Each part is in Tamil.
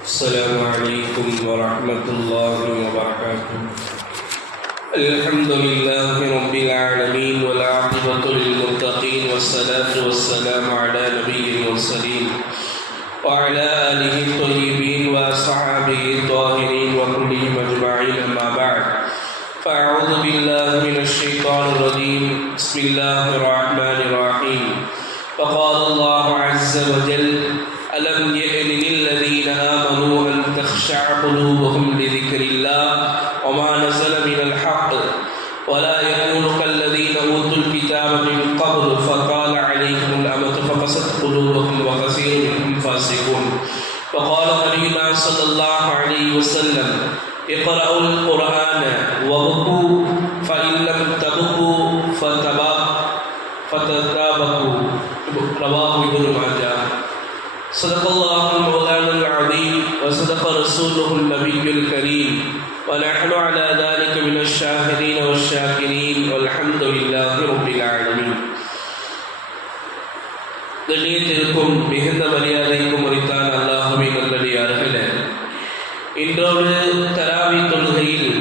السلام عليكم ورحمة الله وبركاته. الحمد لله رب العالمين والعاقبة للمتقين والصلاة والسلام على نبي المرسلين وعلى آله الطيبين وأصحابه الطاهرين وكلهم أجمعين، أما بعد، فأعوذ بالله من الشيطان الرجيم. بسم الله الرحمن الرحيم. فقال الله عز وجل: ألم يأن للذين آمنوا أن تخشع قلوبهم لذكر الله وما نزل من الحق ولا يكونوا كالذين أوتوا الكتاب من قبل فطال عليهم الأمد فقست قلوبهم وكثير منهم فاسقون. وقال نبينا صلى الله عليه وسلم: اقرأوا القرآن وابكوا فإن لم تبكوا فتتابكوا. رواه ابن ماجه. صدق الله مولانا العظيم وصدق رسوله النبي الكريم ونحن على ذلك من الشاهدين والشاكرين والحمد لله رب العالمين. கண்ணியத்திற்கும் மிகுந்த மரியாதைக்கும் உரித்தான அல்லாஹ்வின் நல்லடியார்களே, இன்றோடு தராவி தொழுகையில்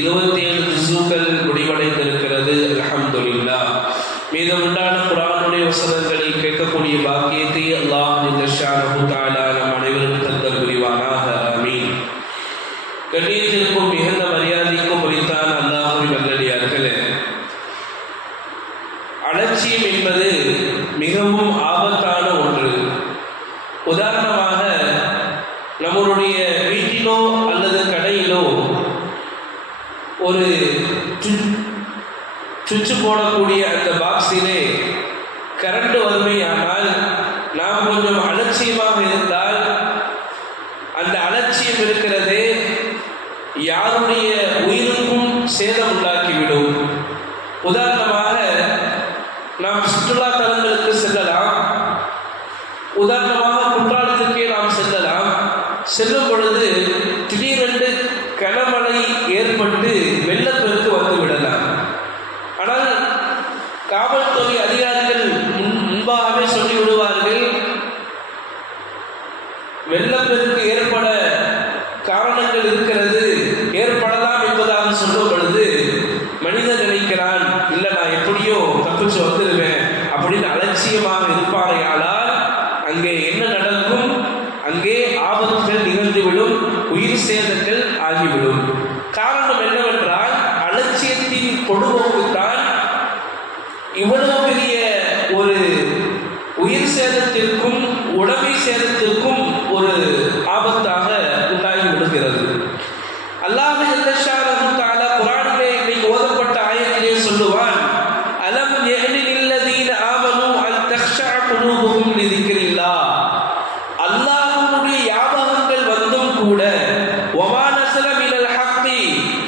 27 ஜுஸுகள் முடிவடைந்திருக்கிறது. அல்ஹம்துலில்லாஹ். மீதமுண்டான குர்ஆனுடைய வசனங்களை கேட்கக்கூடிய பாக்கியத்தை அல்லாஹ் ஜல்லஷானஹு தஆலா நம் அனைவருக்கும் தந்தல் புரிவானாக. ஆமீன். கண்ணியத்திற்கும் மிகுந்த மரியாதைக்கும் உரித்தான அல்லாஹ்வின் நல்லடியார்களே, அலட்சியம் என்பது மிகவும் ஆபத்தான ஒன்று. உதாரணமாக, நம்மளுடைய வீட்டிலோ அல்லது கடையிலோ ஒரு சுவிட்ச் போடக்கூடிய அந்த பாக்ஸிலே கரண்ட் வறுமையானால் நாம் கொஞ்சம் அலட்சியமாக இருந்தால் அந்த அலட்சியம் இருக்கிறதே யாருடைய உயிருக்கும் சேதம் உண்டாக்கிவிடும். உதாரணமாக, நாம் சுற்றுலா தலங்களுக்கு செல்லலாம். உதாரணமாக, குற்றாலத்திற்கே நாம் செல்லலாம். செல்லும் பொழுது திடீரென்று கனமழை ஏற்பட்டு வெள்ளப்பெருக்கு வந்து விடலாம். ஆனால் காவல்துறை அதிகாரிகள் முன்பாகவே சொல்லி விடுவார்கள், வெள்ளப்பெருக்கு ஏற்பட காரணங்கள் இருக்கிறது, ஏற்படலாம் என்பதாக சொல்லும் பொழுது மனிதன் நினைக்கிறான், இல்லை நான் எப்படியோ தப்பிச்சு வந்துடுவேன் அப்படின்னு அலட்சியமாக இருப்பாரையானால் அங்கே என்ன நடக்கும்? அங்கே ஆபத்துகள் நிகழ்ந்துவிடும், உயிர் சேதங்கள் ஆகிவிடும். காரணம் என்னவென்றால், அலட்சியத்தின் கொடுவோக்குத்தான் இவ்வளவு பெரிய ஒரு உயிர் சேதத்திற்கும் உடமை சேதத்திற்கும் ஒரு ஆபத்தாக உண்டாகி விடுகிறது. அல்லாஹ் ஜல்லஷானஹு தஆலா குர்ஆனிலே இன்னைக்கு ஓதப்பட்ட ஆயத்திலே சொல்லுவான், அலம் யஅனி லில்லதீன ஆமனு அன் தக்ஷஅ குலூபுஹும் லிذிக்ரில்லாஹ். அல்லாஹ்வுடைய ஞாபகங்கள் வந்தும் கூட, வமா நஸல மினல் ஹக்கி,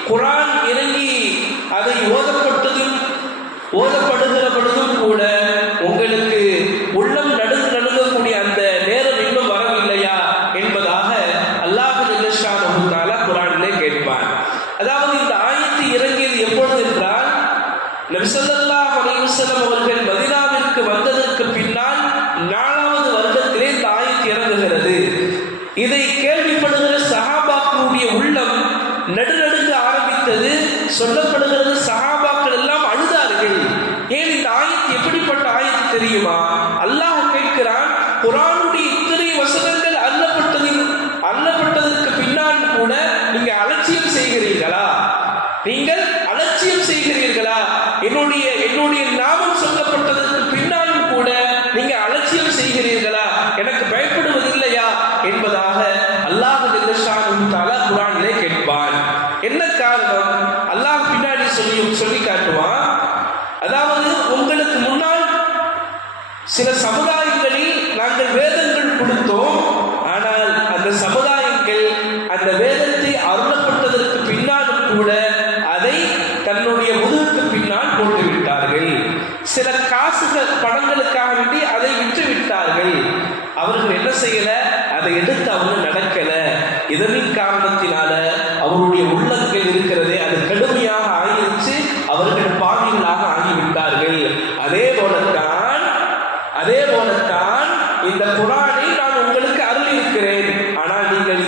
குர்ஆன் இறங்கி அதை ஓதப்படுகிற பொழுதும் கூட உங்களுக்கு உள்ளம் நடுங்கக்கூடிய அந்த நேரம் இன்னும் வரவில்லையா என்பதாக அல்லாஹ் ஜல்லஷானஹு தஆலா குர்ஆனிலே கேட்பான். அதாவது இந்த ஆயத்து இறங்கியது எப்பொழுது என்றால், நபி ஸல்லல்லாஹு அலைஹி வஸல்லம் அவர்கள் மதீனாவிற்கு வந்ததற்கு பின்னால் 4வது வருடத்திலே இந்த ஆயத்து இறங்குகிறது. இதை கேள்விப்படுகிற சஹாபாக்களுடைய உள்ளம் நடுநடுங்க ஆரம்பித்தது. சொல்லப்படுகிறது, சஹாபாக்கள் எல்லாம் அழுதார்கள். ஏன், இந்த ஆயத்து எப்படிப்பட்ட ஆயத்து தெரியுமா? அல்லாஹ் கேட்கிறான், குர்ஆனுடைய இத்தனை வசனங்கள் அருளப்பட்டதற்கு பின்னால் கூட நீங்க அலட்சியம் செய்கிறீர்களா? நீங்கள் அலட்சியம் செய்கிறீர்களா? என்னுடைய நாமம் சொல்லப்பட்டதற்கு பின்னாலும் கூட நீங்க அலட்சியம் செய்கிறீர்களா? எனக்கு பயப்படுவதில்லையா என்பதாக அல்லாஹ் ஜல்லஷானஹு தஆலா குர்ஆனிலே கேட்பான். என்ன காரணம்? அல்லாஹ் பின்னாடி சொல்லி காட்டுவான். அதாவது, உங்களுக்கு முன்னால் சில சமுதாயங்களில் நாங்கள் வேதங்கள் கொடுத்தோம். ஆனால் அந்த சமுதாயங்கள் அந்த வேதத்தை அருளப்பட்டதற்கு பின்னாலும் கூட அதை தன்னுடைய முதுகுக்கு பின்னால் போட்டுவிட்டார்கள். சில காசுகள் பணங்களுக்காக வேண்டி அதை விற்று விட்டார்கள். அவர்கள் என்ன செய்யல? அதை எடுத்து அவங்க நடக்கல. இதனின் காரணத்தினால அவருடைய உள்ளங்கள் இருக்கிறதே அது கடுமையாக ஆகிருச்சு. அவர்கள் பாவிகளாக ஆகிவிட்டார்கள். அதே போலத்தான் இந்த குர்ஆனை நான் உங்களுக்கு அருளி இருக்கிறேன். ஆனால் நீங்கள்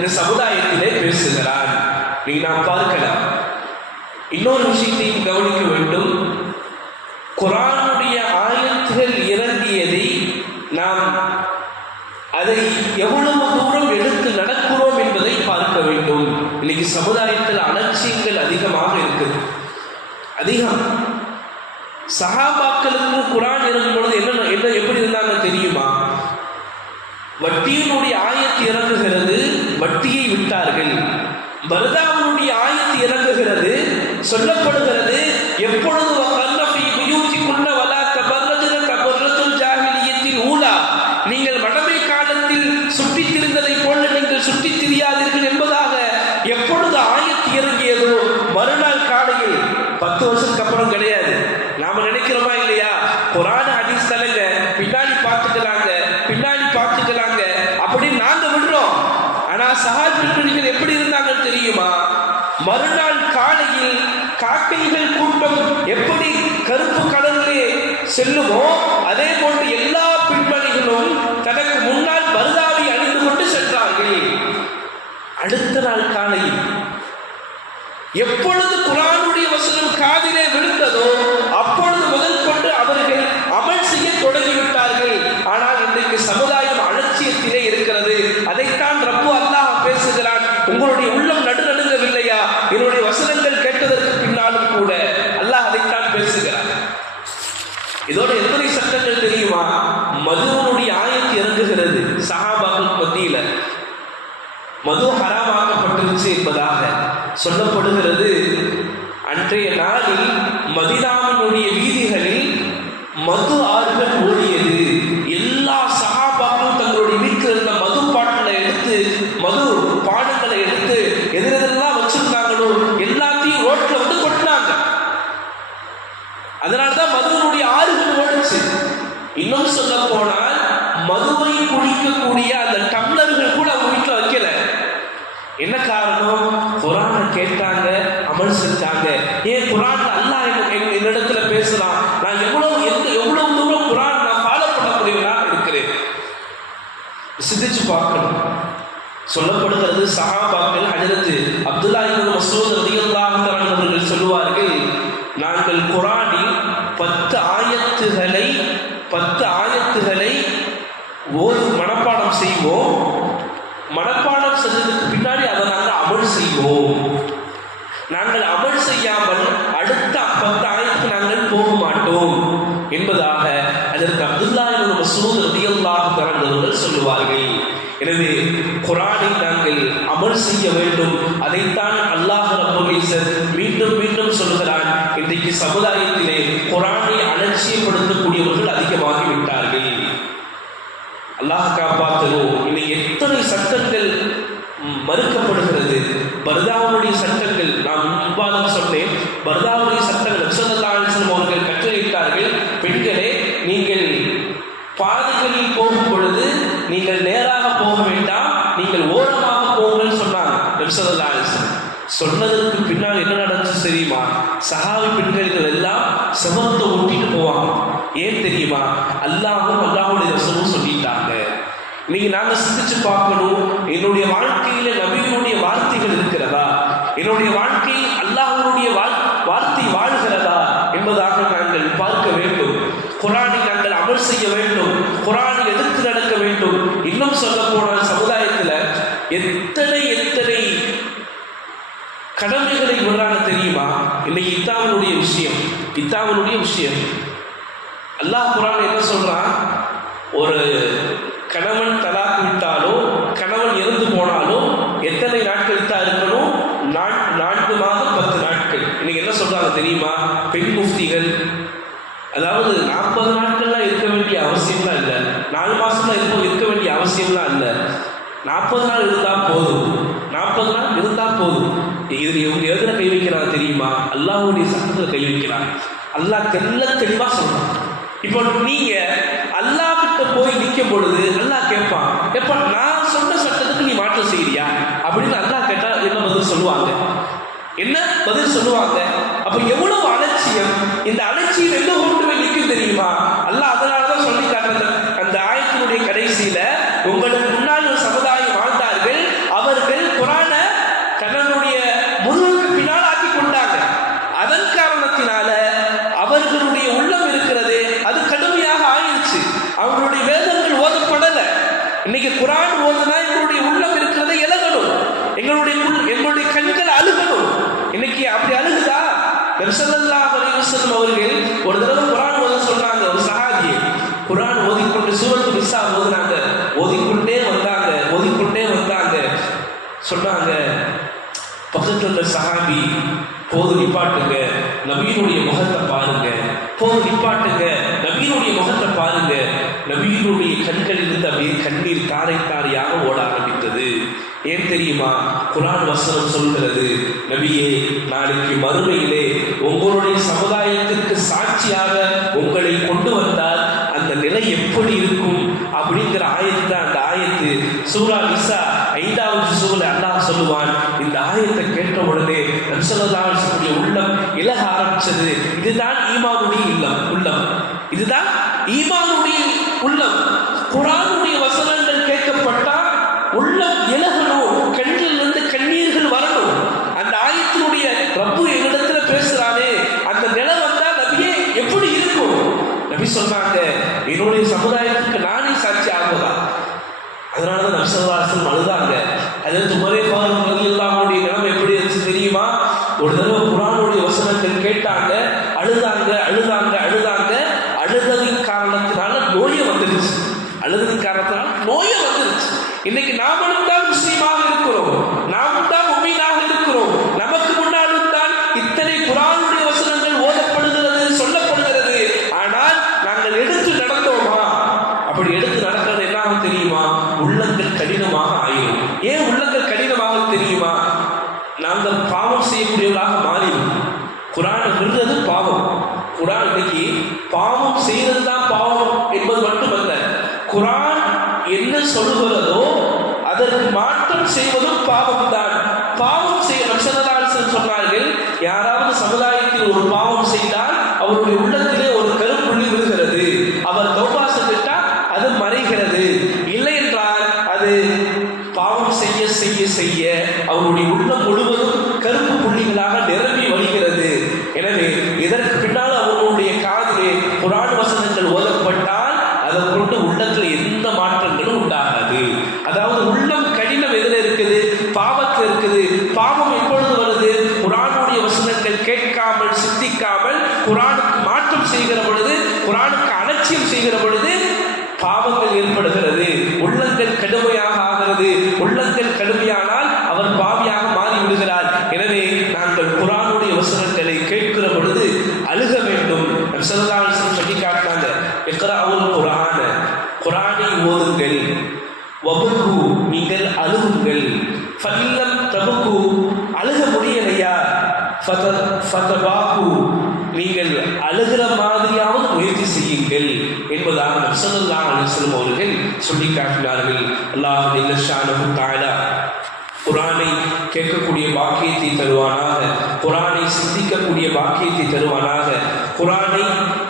இந்த சமுதாயத்திலே பேசுகிறான். நீங்க நாம் பார்க்கலாம். இன்னொரு விஷயத்தையும் கவனிக்க வேண்டும். குர்ஆனுடைய ஆயத்துகள் இறங்கியதை நாம் அதை எவ்வளவு தூரம் எடுத்து நடக்கிறோம் என்பதை பார்க்க வேண்டும். இன்னைக்கு சமுதாயத்தில் அலட்சியங்கள் அதிகமாக இருக்குது. அதிகம். சஹாபாக்களுக்கு குர்ஆன் இறங்கும் பொழுது என்ன எப்படி இருந்தாங்க தெரியுமா? வட்டியினுடைய ஆயத்து இறங்குகிறது, வட்டியை விட்டார்கள். பர்தாவுடைய ஆயத்து இறங்குகிறது, சொல்லப்படுகிறது எப்பொழுது நீங்கள் மடமை காலத்தில் சுற்றித் திரிந்ததை போல நீங்கள் சுற்றித் திரியாதீர்கள் என்பதாக எப்பொழுது ஆயத்து இறங்கியதோ மறுநாள் காலையில் 10 வருஷத்துக்கு அப்புறம் கிடையாது. நாம நினைக்கிறோமா இல்லையா? குர்ஆன் ஹதீஸ் தலங்க பின்னாடி பார்த்துக்கலாங்க அப்படின்னு நாங்க விடுறோம். ஆனா சஹாபிகள் எப்படி இருந்தாங்கன்னு தெரியுமா? மறுநாள் காலையில் காக்கைகள் கூட்டம் எப்படி கருப்பு கடலிலே செல்லுமோ அதே போன்று எல்லா பின்பணிகளும் தனக்கு முன்னால் பர்தாவை அணிந்து கொண்டு சென்றார்கள். அடுத்த நாள் காலையில் எப்பொழுது குர்ஆனுடைய வசனம் காதிலே விழுந்ததோ அப்பொழுது முதல் கொண்டு அவர்கள் அமல் செய்ய தொடங்கிவிட்டார்கள். ஆனால் இன்றைக்கு சமுதாயம் அலட்சியத்திலே இருக்கிறது. அதைத்தான் ரப்பு அல்லாஹ் பேசுகிறான். உங்களுடைய உள்ளம் நடுநடுங்கவில்லையா? என்னுடைய வசனங்கள் கேட்டதற்கு பின்னாலும் கூட அல்லாஹ் அதைத்தான் பேசுகிறான். இதோட எத்தனை சட்டங்கள் தெரியுமா? மதுவனுடைய ஆயத்து இறங்குகிறது. சஹாபாக்கள் மத்தியில மது ஹராமாக்கப்பட்டிருச்சு என்பதாக சொல்லப்படுகிறது. அன்றைய நாளில் மதீனாவினுடைய வீதிகளில் மது ஆறுகள் ஓடியது. எல்லா சஹாபாக்களும் தங்களுடைய வீட்டில் இருந்த மது பாட்டிலை எடுத்து, மது பானங்களை எடுத்து எதிரெல்லாம் வச்சிருந்தாங்களோ எல்லாத்தையும் ரோட்ல வந்து கொட்டினாங்க. அதனால்தான் மதுவனுடைய ஆறுகள் ஓடுச்சு. இன்னும் சொல்ல போனால் மதுவை குடிக்கக்கூடிய அந்த டம்ளர்கள் கூட அவங்க வீட்டில் வைக்கல. என்ன காரணம்? குர்ஆனை கேட்டாங்க, அமல் செஞ்சாங்க. ஏன் குர்ஆன் அல்லாஹ் என்னிடத்துல பேசலாம், நான் எவ்வளவு தூரம் குர்ஆன் நான் ஃபாலோ பண்ண முடியும்னா இருக்கிறேன். சிந்திச்சு பார்க்கணும். சொல்லப்படுகிறது சஹாபாக்கள் ஹஜ்ரத் அப்துல்லா இப்னு மஸ்ஊத் ரலியல்லாஹு தஆலா அவர்கள் சொல்லுவார்கள், நாங்கள் குர்ஆனில் 10 ஆயத்துகளை ஓது மனப்பாடம் செய்வோம். மனப்பாடம் செஞ்சதுக்கு பின்னாடி அதை நாங்கள் அமல் செய்வோம். நாங்கள் அமல் செய்யாமல் அடுத்த 10 ஆயத்துக்கு நாங்கள் போக மாட்டோம் என்பதாக அதற்கு அப்துல்லா இப்னு மஸ்ஊத் ரலியல்லாஹு தஆலா அவர்கள் சொல்லுவார்கள். எனவே குர்ஆனை நாங்கள் அமல் செய்ய வேண்டும். அதைத்தான் அல்லாஹ் ரப்பல் இஸ்ஸத் மீண்டும் மீண்டும் சொல்கிறான். இன்றைக்கு சமுதாயத்திலே குர்ஆனை அலட்சியப்படுத்தக்கூடியவர்கள் அதிகமாகி விட்டார்கள். அல்லாஹ் காப்பாற்றணும். இன்னைக்கு எத்தனை சட்டங்கள் மறுக்கப்படுகிறது. பர்தாவுடைய சட்டங்கள், நான் முன்பாக சொன்னேன், பர்தாவுடைய சட்டங்கள் நபி ஸல்லல்லாஹு அலைஹி வஸல்லம் அவர்கள் கட்டளையிட்டார்கள், பெண்களே நீங்கள் பாதைகளில் போகும் பொழுது நீங்கள் நேராக போக வேண்டாம், நீங்கள் ஓரமாக போங்கன்னு சொன்னாங்க நபி ஸல்லல்லாஹு அலைஹி வஸல்லம். சொன்னதற்கு பின்னால் என்ன நடந்துச்சு தெரியுமா? சஹாபி பெண்கள் எல்லாம் செவத்தை ஒட்டிட்டு போவாங்க. ஏன் தெரியுமா? அல்லாஹ்வும் அல்லாஹ்வுடைய ரசூலும் சொல்லிட்டாங்க. இன்னைக்கு நாங்க சிந்திச்சு பார்க்கணும். என்னுடைய வாழ்க்கையில நபியினுடைய வார்த்தைகள் இருக்கிறதா? என்னுடைய வாழ்க்கையில் அல்லாஹ்வுடைய வார்த்தை வாழ்கிறதா என்பதாக நாங்கள் பார்க்க வேண்டும். குர்ஆனை நாங்கள் அமல் செய்ய வேண்டும். குர்ஆனை எதிர்த்து நடக்க வேண்டும். இன்னும் சொல்ல போனால் சமுதாயத்தில் எத்தனை கடமைகளை விடுறாங்க தெரியுமா? இன்னைக்கு இத்தாவுடைய விஷயம் அல்லாஹ் குர்ஆன் என்ன சொல்றான்? ஒரு கணவன் தலாக் விட்டாலோ கணவன் இறந்து போனாலோ எத்தனை நாட்கள் தான் இருக்கணும்? 4 மாதம் 10 நாட்கள். இன்னைக்கு என்ன சொல்றாங்க தெரியுமா? பெண் முஃப்திகள், அதாவது 40 நாட்கள்லாம் இருக்க வேண்டிய அவசியம்லாம் இல்லை, 4 மாசம்லாம் இருக்க வேண்டிய அவசியம்லாம் இல்லை, 40 நாள் இருந்தால் போதும், 40 நாள் இருந்தால் போதும். இதில் இவங்க எதில் கை வைக்கிறாங்க தெரியுமா? அல்லாஹ்வுடைய சட்டத்தில் கை வைக்கிறாங்க. அல்லாஹ் தெளிவா சொல்றான். இப்போ நீங்க அல்லாஹ் கிட்ட போய் நிற்கும் பொழுது அல்லாஹ் கேட்பான், எப்ப நான் சொன்ன சட்டத்துக்கு நீ மாற்றம் செய்யறியா அப்படின்னு அல்லாஹ் கேட்டா என்ன பதில் சொல்லுவாங்க? அப்ப எவ்வளவு அலட்சியம்! இந்த அலட்சியம் எங்க கொண்டு போய் நிற்கும் தெரியுமா? அல்லாஹ் அதனாலதான் சொல்லி காட்டுறது அந்த ஆயத்தினுடைய கடைசியில, உங்களுக்கு முன்னால் ஒரு சமுதாயம் வாழ்ந்தார்கள், அவர்கள் குர்ஆன் ஓதுனா எங்களுடைய உள்ளம் இருக்கிறதை இழகணும், எங்களுடைய கண்கள் அழுகணும். இன்னைக்கு அப்படி அழுகுதா? நபி ஸல்லல்லாஹு அலைஹி வஸல்லம் அவர்கள் ஒரு தடவை குர்ஆன் ஓத சொன்னாங்க. ஒரு சஹாபி குர்ஆன் ஓதிக்கொண்டு சூரத்து நிஸா ஓதுனாங்க. ஓதிக்கொண்டே வந்தாங்க. சொன்னாங்க, பக்கத்துல இருந்த சஹாபி, போது நிப்பாட்டுங்க, நபியினுடைய முகத்தை பாருங்க, போது நிப்பாட்டுங்க, நபியினுடைய முகத்தை பாருங்க. நபியினுடைய கண்களில் இருந்து அப்படியே கண்ணீர் தாரை தாரையாக ஓட ஆரம்பித்தது. ஏன் தெரியுமா? குர்ஆன் வசனம் சொல்கிறது, நபியே, நாளைக்கு மறுமையிலே உங்களுடைய சமுதாயத்திற்கு சாட்சியாக உங்களை கொண்டு வந்தால் அந்த நிலை எப்படி இருக்கும் அப்படிங்கிற ஆயத்து தான் அந்த ஆயத்து. சூரா நிஸா 5வது சூரா அல்லாஹ் சொல்லுவான். இந்த ஆயத்தை கேட்ட உடனே நபி ஸல்லல்லாஹு அலைஹி வஸல்லம் உள்ளம் இலக ஆரம்பிச்சது. இதுதான் ஈமானுடைய உள்ளம், இதுதான் ஈமானுடைய உள்ளம். குர்ஆனுடைய வசனங்கள் கேட்கப்பட்டா உள்ளம் இலகணும், கண்ணிலிருந்து கண்ணீர்கள் வரணும். அந்த ஆயத்தினுடைய ரப்பு எங்களிடத்துல பேசுறானே, அந்த நிலை வந்தா நபியே எப்படி இருக்கும்? நபி சொன்னாங்க, என்னுடைய சமுதாயத்துக்கு நானே சாட்சி ஆகுதா? அதனாலதான் நபி ஸல்லல்லாஹு அலைஹி வஸல்லம் அழுதாங்க. அதற்கு உமரே ஃபாரூக் ரலியல்லாஹு அன்ஹு நிலைமை எப்படி இருந்துச்சு தெரியுமா? ஒரு தடவை குர்ஆனுடைய வசனங்கள் கேட்டாங்க, அழுதாங்க. அழுததின் காரணத்தினால நோயை வந்துருச்சு. இன்னைக்கு நாமளும் தான் முஸ்லீமாக இருக்கிறோம், நாமும் தான் முஃமினாக இருக்கிறோம். நமக்கு முன்னாலும் தான் இத்தனை குர்ஆனுடைய வசனங்கள் ஓதப்படுகிறது, சொல்லப்படுகிறது. ஆனால் நாங்கள் எடுத்து நடந்தோமா? அப்படி எடுத்து நடக்கிறது என்ன ஆகும் தெரியுமா? உள்ளங்கள் கடினமாக ஆயிரும். ஏன் உள்ளங்கள் கடினமாக தெரியுமா? நாங்கள் பாவம் செய்யக்கூடியவர்களாக மாறிடும். குர்ஆனை விடுறது பாவம். குர்ஆன் இன்னைக்கு பாவம் செய்யறது தான் பாவம் என்பது மட்டுமல்ல, குர்ஆன் என்ன சொல்லுகிறதோ அதற்கு மாற்றம் செய்வதும் பாவம் தான். பாவம் செய்ய நபி ஸல்லல்லாஹு அலைஹி வஸல்லம் சொன்னார்கள், யாராவது சமுதாயத்தில் ஒரு பாவம் செய்தால் அவருடைய உள்ளத்திலே ஒரு கருப்புள்ளி விழுகிறது. அவர் தௌபா செய்தால் அது மறைகிறது. இல்லை என்றால் அது பாவம் செய்ய செய்ய செய்ய அவருடைய உள்ளம் முழுவதும் கருப்பு புள்ளிகளாக நிரம்பி வருகிறது. எனவே இதற்கு பின்னால் அவர்களுடைய காதிலே குர்ஆன் வசனங்கள் ஓதப்பட்டால் அதை கொண்டு உள்ளத்தில் எந்த மாற்றங்களும் உண்டாகாது. அதாவது உள்ளம் கடினம் எதில் இருக்குது? பாவத்தில் இருக்குது. பாவம் எப்பொழுது வருது? குர்ஆனுடைய வசனங்கள் கேட்காமல் சிந்திக்காமல் குர்ஆனுக்கு மாற்றம் செய்கிற பொழுது, குர்ஆனுக்கு அலட்சியம் செய்கிற பொழுது பாவங்கள் ஏற்படுகிறது. உள்ளங்கள் கடுமையாக ஆகிறது. உள்ளங்கள் கடுமையானால் அவர் பாவியாக மாறிவிடுகிறார். எனவே நாங்கள் குர்ஆனுடைய வசனங்களை கேட்கிற பொழுது அழுக வேண்டும். நபி ஸல்லல்லாஹு அலைஹி வஸல்லம் சொல்லி காட்டினாங்க, இக்ராஉல் குர்ஆன, குர்ஆனை ஓதுங்கள், வபுகு, நீங்கள் அழுகுங்கள், ஃபஇல்லம் தபுகு, அழுக முடியலையா, ஃபதபாகு, நீங்கள் அழுகிற மாதிரியாவது முயற்சி செய்யுங்கள் என்பதாக நபி ஸல்லல்லாஹு அலைஹி வஸல்லம் அவர்கள் சொல்லி காட்டினார்கள். அல்லாஹ் ஜல்ல ஷானஹு தஆலா குர்ஆனை கேட்கக்கூடிய பாக்கியத்தை தருவானாக, குர்ஆனை சிந்திக்கக்கூடிய பாக்கியத்தை தருவானாக, குர்ஆனை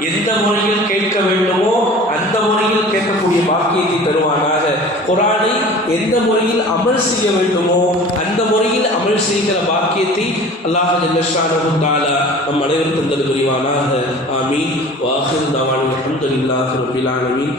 எந்த முறையில் கேட்க வேண்டுமோ அந்த முறையில் கேட்கக்கூடிய பாக்கியத்தை தருவானாக, குர்ஆனை எந்த முறையில் அமல் செய்ய வேண்டுமோ அந்த முறையில் அமல் செய்கிற பாக்கியத்தை அல்லாஹ் ஜல்ல ஷானஹு தஆலா நம் அனைவருக்கும் தந்து புரிவானாக. ஆமீன். வ ஆகிரு தஅவானா அல்ஹம்துலில்லாஹி ரப்பில் ஆலமீன்.